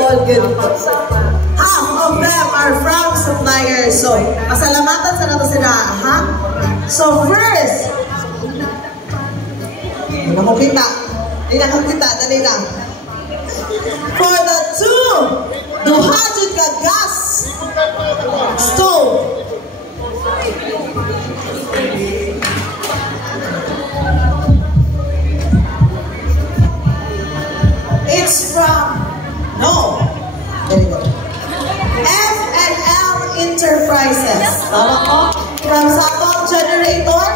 all good. Half of them are from suppliers. So, pasalamatan sa nato sila, ha? So, first, hindi na ko kita, dali lang. For the Duhajud ka gas stove. It's from, very good. F&L Enterprises. Tama ko? From sa top generator.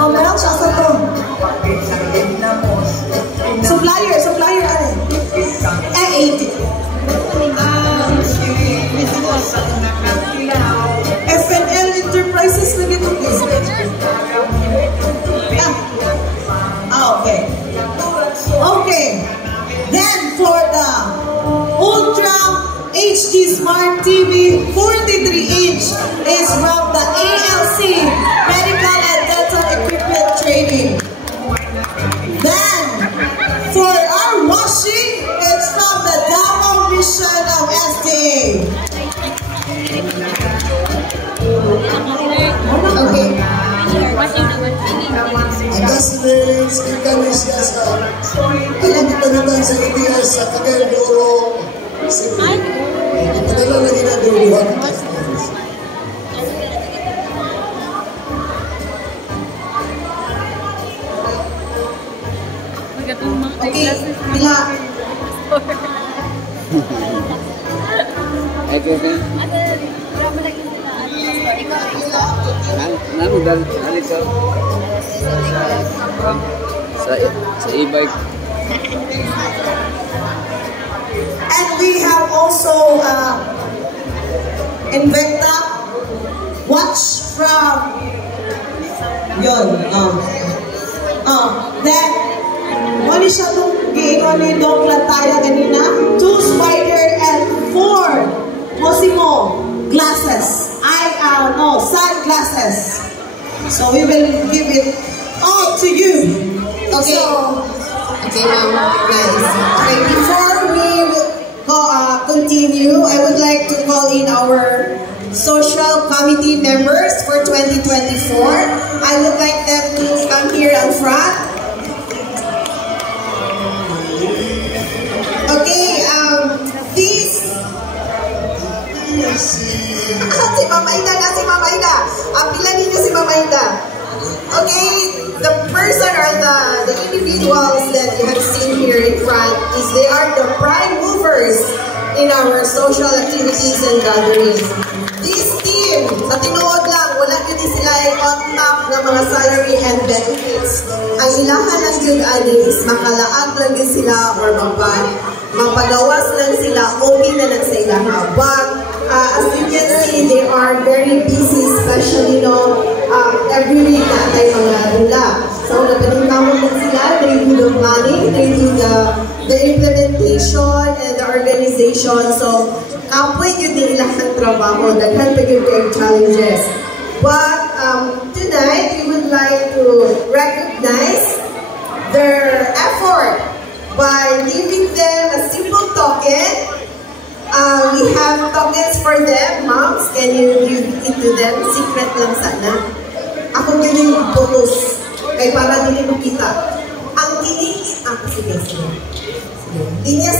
Meron siya sa to. Supplier, ano? E80. F&L Enterprises na gito. Okay. Okay. Then for the Ultra HD Smart TV 43-inch is from the ALC Medical and Dental Equipment Training. Then for our washing, it's from the Davao Mission of SDA. Okay. Adjustments, kami siya sa alam ipanitan sa ETS sa Cagayan de Oro City. Ipadala na ginagawa ng customers. Okay, bila. Sa e-bike. And we have also Invicta watch from then wali siya itong giingon ni Doc Lantaya kanina, 2 Spider and 4 Mosimo glasses. Sunglasses. So we will give it all to you. Okay. Okay, ma'am. Nice. Okay, before we continue, I would like to call in our social committee members for 2024. I would like them to come here in front. Okay, please. Si Mama Ida. Pila ninyo si Mama Ida. Okay, the person or the individuals that you have seen here in front they are the prime movers in our social activities and gatherings. This team, sa tinuod lang, wala yun sila on top ng mga salary and benefits. Ang ilahan ng yun is makalaag lang yun sila or mapagawas lang sila, okay na lang sa ilahan. But as you can see, they are very busy, especially every week na tayo mga dula. So, napaningkamot lang sila, they do the planning, they do the implementation and the organization. So, kapoy yun din ilang trabaho, daghan pa yun kayong challenges. But tonight, we would like to recognize their effort by giving them a simple token. We have tokens for them. Moms, can you give it to them? Secret lang sana. Ako din yung photos. Kaya para din mo kita. Ang sige. Sige.